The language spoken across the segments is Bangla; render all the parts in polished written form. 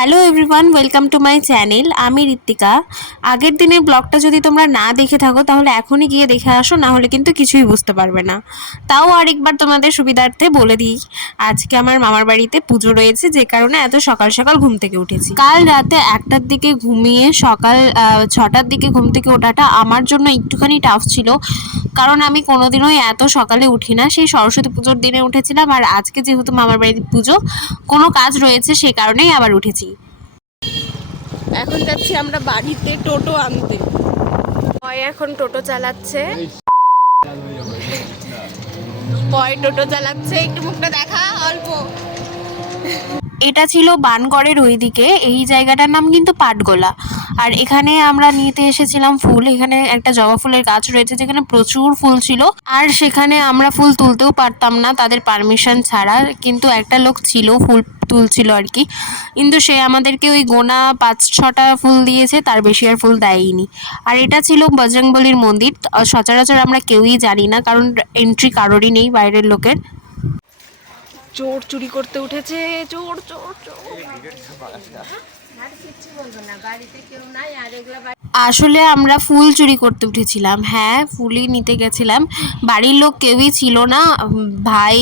Hello everyone, welcome to my channel. আমি ঋত্বিকা। আগের দিনের ব্লগটা যদি তোমরা না দেখে থাকো তাহলে এখনই গিয়ে দেখে আসো, না হলে কিন্তু কিছুই বুঝতে পারবে না। তাও আরেকবার তোমাদের সুবিধার্থে বলে দিই, আজকে আমার মামার বাড়িতে পুজো রয়েছে, যে কারণে এত সকাল সকাল ঘুম থেকে উঠেছি। কাল রাতে 1টার দিকে ঘুমিয়ে সকাল 6টার দিকে ঘুম থেকে ওঠাটা আমার জন্য একটুখানি টাফ ছিল, কারণ আমি কোনোদিনই এত সকালে উঠি না। সেই সরস্বতী পুজোর দিনে উঠেছিলাম, আর আজকে যেহেতু মামার বাড়িতে পুজো, কোনো কাজ রয়েছে, সে কারণেই আবার উঠেছি। এখন যাচ্ছি আমরা বাড়িতে টোটো আনতে। পয় এখন টোটো চালাচ্ছে, টোটো চালাচ্ছে। একটু মুখটা দেখা অল্প। এটা ছিল বানগড়ের ওইদিকে, এই জায়গাটার নাম কিন্তু পাটগোলা। আর এখানে আমরা নিতে এসেছিলাম ফুল। এখানে একটা জবা ফুলের গাছ রয়েছে যেখানে প্রচুর ফুল ছিল, আর সেখানে আমরা ফুল তুলতেও পারতাম না তাদের পারমিশন ছাড়া, কিন্তু একটা লোক ছিল ফুল তুলছিল আর কি, কিন্তু সে আমাদেরকে ওই গোনা 5-6টা ফুল দিয়েছে, তার বেশি আর ফুল দেয়নি। আর এটা ছিল বজরংবলির মন্দির। সচরাচর আমরা কেউই জানি না, কারণ এন্ট্রি কারোরই নেই বাইরের লোকের। চোর চুরি করতে উঠেছে, চোর চোর চোর। আসলে আমরা ফুল চুরি করতে উঠেছিলাম। হ্যাঁ, ফুলই নিতে গেছিলাম। বাড়ির লোক কেউই ছিল না। ভাই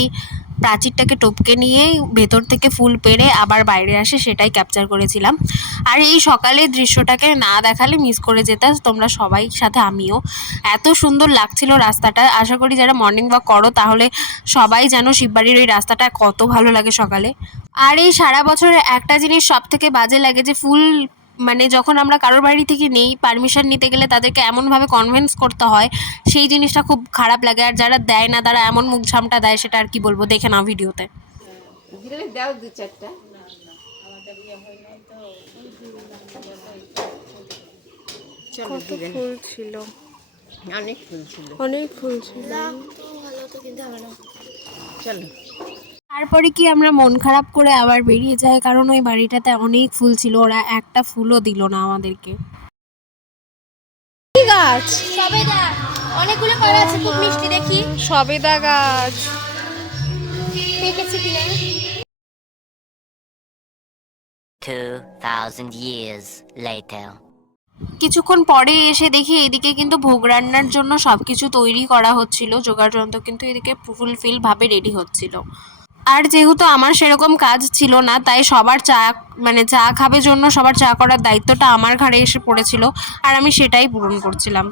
প্রাচীরটাকে টপকে নিয়ে ভেতর থেকে ফুল পেড়ে আবার বাইরে আসে, সেটাই ক্যাপচার করেছিলাম। আর এই সকালের দৃশ্যটাকে না দেখালে মিস করে যেতে তোমরা সবাই, সাথে আমিও। এত সুন্দর লাগছিল রাস্তাটা। আশা করি যারা মর্নিং ওয়াক করো তাহলে সবাই জানো শিববাড়ির ওই রাস্তাটা কত ভালো লাগে সকালে। আর এই সারা বছরে একটা জিনিস সব থেকে বাজে লাগে, যে ফুল মানে যখন আমরা কারোর বাড়ি থেকে নেই, পারমিশন নিতে গেলে তাদেরকে এমনভাবে কনভিন্স করতে হয়, সেই জিনিসটা খুব খারাপ লাগে। আর যারা দেয় না তারা এমন মুখ ঝামটা দেয়, সেটা আর কি বলবো, দেখে নাও ভিডিওতে। দাও 2-4টা। কত ফুল ছিল, অনেক ফুল ছিল, অনেক ফুল ছিল। চলো। তারপরে কি আমরা মন খারাপ করে আবার বেরিয়ে যাই, কারণ ওই বাড়িটাতে অনেক ফুল ছিল, ওরা একটা ফুলও দিল না আমাদেরকে। গাছ সবেদা অনেকগুলো করা আছে, খুব মিষ্টি দেখি। সবেদা গাছ পেকেছে কিনা। 2000 years later. কিছুক্ষণ পরে এসে দেখি এদিকে কিন্তু ভোগ রান্নার জন্য সবকিছু তৈরি করা হচ্ছিল, জোগাড় যন্ত্র কিন্তু এদিকে ফুলফিল ভাবে রেডি হচ্ছিল। আর যেহেতু আমার সেরকম কাজ ছিল না, তাই সবার চা মানে চা খাবে জন্য সবার চা করার দায়িত্বটা আমার ঘাড়ে এসে পড়েছিল, আর আমি সেটাই পূরণ করছিলাম।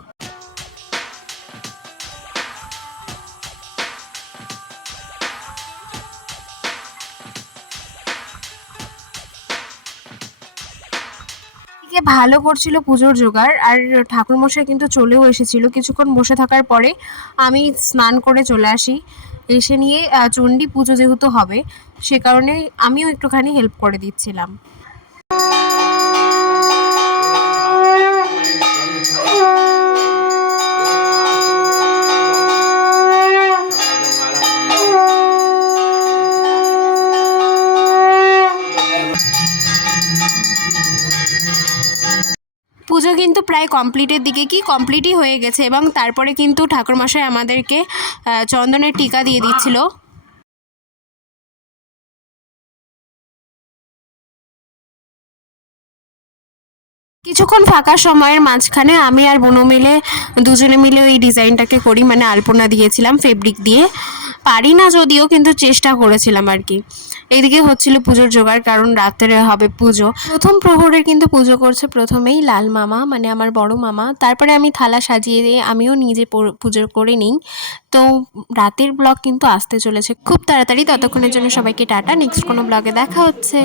ভালো করছিল পুজোর জোগাড়, আর ঠাকুরমশাই কিন্তু চলেও এসেছিল। কিছুক্ষণ বসে থাকার পরে আমি স্নান করে চলে আসি। এসে নিয়ে চণ্ডী পুজো যেহেতু হবে, সে কারণে আমিও একটুখানি হেল্প করে দিচ্ছিলাম। পুজো কিন্তু প্রায় কমপ্লিটের দিকে, কি কমপ্লিটই হয়ে গেছে, এবং তারপরে কিন্তু ঠাকুরমশাই আমাদেরকে চন্দনের টিকা দিয়ে দিচ্ছিল। কিছুক্ষণ ফাঁকা সময়ের মাঝখানে আমি আর বোনও মিলে দুজনে মিলে ওই ডিজাইনটাকে করি, মানে আলপনা দিয়েছিলাম ফেব্রিক দিয়ে। পারি না যদিও, কিন্তু চেষ্টা করেছিলাম আর কি। এইদিকে হচ্ছিল পুজোর জোগাড়, কারণ রাত্রে হবে পুজো। প্রথম প্রহরে কিন্তু পুজো করছে প্রথমেই লাল মামা, মানে আমার বড় মামা। তারপরে আমি থালা সাজিয়ে দিয়ে আমিও নিজে পুজো করে নিই। তো রাতের ব্লগ কিন্তু আসতে চলেছে খুব তাড়াতাড়ি। ততক্ষণের জন্য সবাইকে টাটা, নেক্সট কোনো ব্লগে দেখা হচ্ছে।